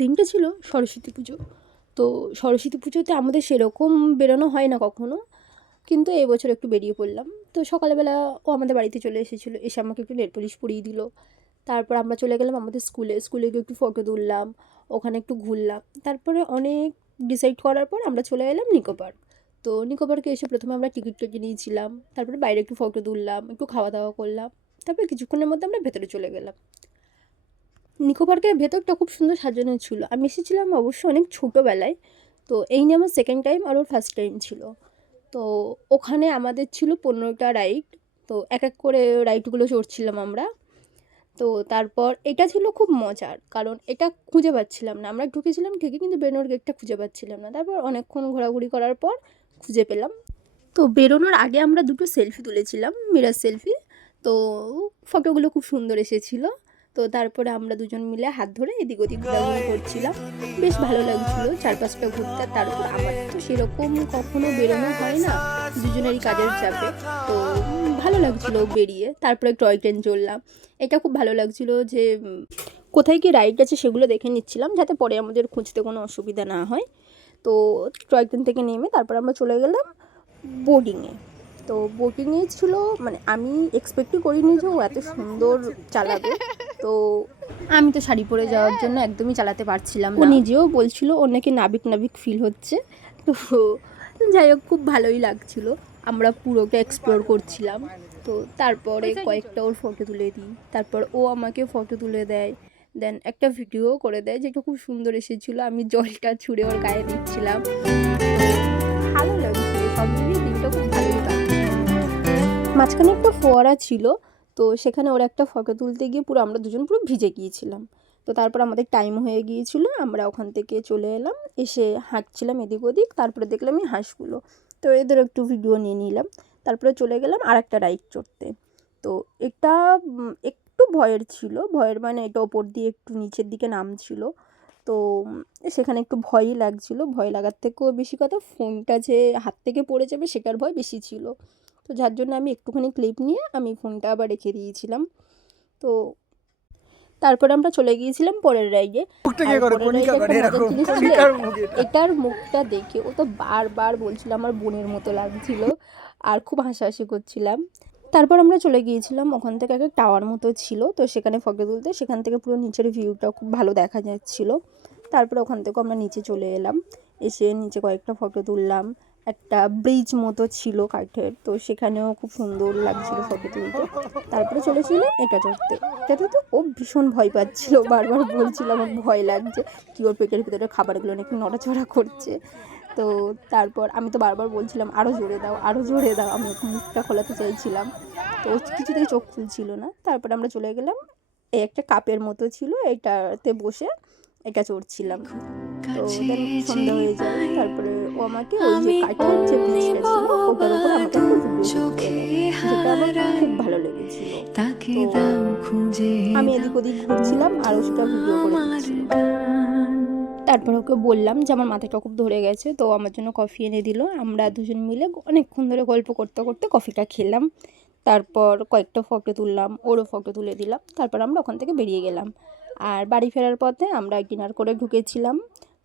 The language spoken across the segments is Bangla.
দিনটা ছিল সরস্বতী পুজো। তো সরস্বতী পুজোতে আমাদের সেরকম বেরোনো হয় না কখনো, কিন্তু এবছর একটু বেরিয়ে পড়লাম। তো সকালবেলা ও আমাদের বাড়িতে চলে এসেছিলো, এসে আমাকে একটু নেল পলিশ পরিয়ে দিল। তারপর আমরা চলে গেলাম আমাদের স্কুলে গিয়ে একটু ফটো তুললাম, ওখানে একটু ঘুরলাম। তারপরে অনেক ডিসাইড করার পর আমরা চলে এলাম নিকো পার্ক। তো নিকো পার্কে এসে প্রথমে আমরা টিকিট কেটে নিয়েছিলাম, তারপরে বাইরে একটু ফটো তুললাম, একটু খাওয়া দাওয়া করলাম। তারপরে কিছুক্ষণের মধ্যে আমরা ভেতরে চলে গেলাম। নিকো পার্কের ভেতরটা খুব সুন্দর সাজানো ছিল। আমি এসেছিলাম অবশ্য অনেক ছোটোবেলায়, তো এই নিয়ে আমার সেকেন্ড টাইম আর ওর ফার্স্ট টাইম ছিল। তো ওখানে আমাদের ছিল 15টা রাইড। তো এক এক করে রাইডগুলো চড়ছিলাম আমরা। তো তারপর এটা ছিল খুব মজার, কারণ এটা খুঁজে পাচ্ছিলাম না। আমরা ঢুকেছিলাম ঠিকই, কিন্তু বেরোনোর গেটটা খুঁজে পাচ্ছিলাম না। তারপর অনেকক্ষণ ঘোরাঘুরি করার পর খুঁজে পেলাম। তো বেরোনোর আগে আমরা দুটো সেলফি তুলেছিলাম, মিরর সেলফি। তো ফটোগুলো খুব সুন্দর এসেছিলো। তো তারপরে আমরা দুজন মিলে হাত ধরে এদিক ওদিক ঘোরাঘুরি করছিলাম, বেশ ভালো লাগছিলো চারপাশটা ঘুরতে। তারপর আমার তো সেরকম কখনো বেরোনো হয় না, দুজনেরই কাজের চাপে। তো ভালো লাগছিলো বেরিয়ে। তারপরে টয় ট্রেন চড়লাম, এটা খুব ভালো লাগছিলো যে কোথায় কি রাইড আছে সেগুলো দেখে নিচ্ছিলাম, যাতে পরে আমাদের খুঁজতে কোনো অসুবিধা না হয়। তো টয় ট্রেন থেকে নেমে তারপর আমরা চলে গেলাম বোটিংয়ে। তো বোটিংয়ে ছিল, মানে আমি এক্সপেক্টই করিনি যে ও এত সুন্দর চালাবে। তো আমি তো শাড়ি পরে যাওয়ার জন্য একদমই চালাতে পারছিলাম না। ও নিজেও বলছিল ওর নাকি নাবিক নাবিক ফিল হচ্ছে। তো যাই হোক, খুব ভালোই লাগছিল। আমরা পুরোটা এক্সপ্লোর করছিলাম। তো তারপরে কয়েকটা ওর ফটো তুলে দিই, তারপর ও আমাকে ফটো তুলে দেয়, দেন একটা ভিডিও করে দেয়, যেটা খুব সুন্দর এসেছিলো। আমি জলটা ছুঁড়ে ওর গায়ে দিচ্ছিলাম। ভালো লাগছিল, সব মিলিয়ে দিনটা খুব ভালোই কাটছিল। মাঝখানে একটা ফোয়ারা ছিল, তো সেখানে ওর একটা ফটো তুলতে গিয়ে পুরো আমরা দুজন পুরো ভিজে গিয়েছিলাম। তো তারপর আমাদের টাইম হয়ে গিয়েছিল, আমরা ওখান থেকে চলে এলাম। এসে হাঁটছিলাম এদিক ওদিক, তারপরে দেখলাম এই হাঁসগুলো, তো এদের একটু ভিডিও নিয়ে নিলাম। তারপরে চলে গেলাম আর একটা রাইড চড়তে। তো এটা একটু ভয়ের ছিল, ভয়ের মানে এটা ওপর দিয়ে একটু নিচের দিকে নামছিল। তো সেখানে একটু ভয়ই লাগছিল। ভয় লাগার থেকেও বেশি কথা, ফোনটা যে হাত থেকে পড়ে যাবে সেটার ভয় বেশি ছিল। তো যার জন্য আমি একটুখানি ক্লিপ নিয়ে আমি ফোনটা আবার রেখে দিয়েছিলাম। তো তারপরে আমরা চলে গিয়েছিলাম পরের রাইডে। এটার মুখটা দেখে ও তো বারবার বলছিল আমার বোনের মতো লাগছিল, আর খুব হাসাহাসি করছিলাম। তারপর আমরা চলে গিয়েছিলাম ওখান থেকে একটা টাওয়ার মতো ছিল, তো সেখানে ফটো তুলতে। সেখান থেকে পুরো নিচের ভিউটা খুব ভালো দেখা যাচ্ছিলো। তারপরে ওখান থেকেও আমরা নিচে চলে এলাম, এসে নিচে কয়েকটা ফটো তুললাম। একটা ব্রিজ মতো ছিল কাঠের, তো সেখানেও খুব সুন্দর লাগছিল ফটো তুলতে। তারপরে চলেছিল এটা চড়তে। এটাতে তো ও ভীষণ ভয় পাচ্ছিল, বারবার বলছিল আমার ভয় লাগছে, কি ওর পেটের ভিতরে খাবারগুলো নাকি নড়াচড়া করছে। তো তারপর আমি তো বারবার বলছিলাম আরও জোরে দাও, আরও জোরে দাও। আমি মুখটা খোলাতে চাইছিলাম, তো কিছুতেই চোখ খুলছিল না। তারপর আমরা চলে গেলাম, এই একটা কাপের মতো ছিল, এটাতে বসে এটা চড়ছিলাম। তো দেন সন্ধ্যা হয়ে যায়। তারপরে ও আমাকে ওই যে কাঠের যে ব্রিজটা ছিল ওটার উপর আমাকে একটা ভিডিও করতে দেয়, যেটা আমার খুব ভালো লেগেছিল। তো আমি এদিক ওদিক ঘুরছিলাম আর ও সেটা ভিডিও করে দিচ্ছিল। তারপর ওকে বললাম যে আমার মাথাটা খুব ধরে গেছে, তো আমার জন্য কফি এনে দিল। আমরা দুজন মিলে অনেকক্ষণ ধরে গল্প করতে করতে কফিটা খেলাম। তারপর কয়েকটা ফটো তুললাম, ওরও ফটো তুলে দিলাম। তারপর আমরা ওখান থেকে বেরিয়ে গেলাম। আর বাড়ি ফেরার পথে আমরা ডিনার করে ঢুকেছিলাম।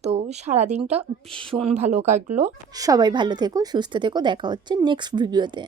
তো সারাদিনটা ভীষণ ভালো কাটলো। সবাই ভালো থেকো, সুস্থ থেকো, দেখা হচ্ছে নেক্সট ভিডিওতে।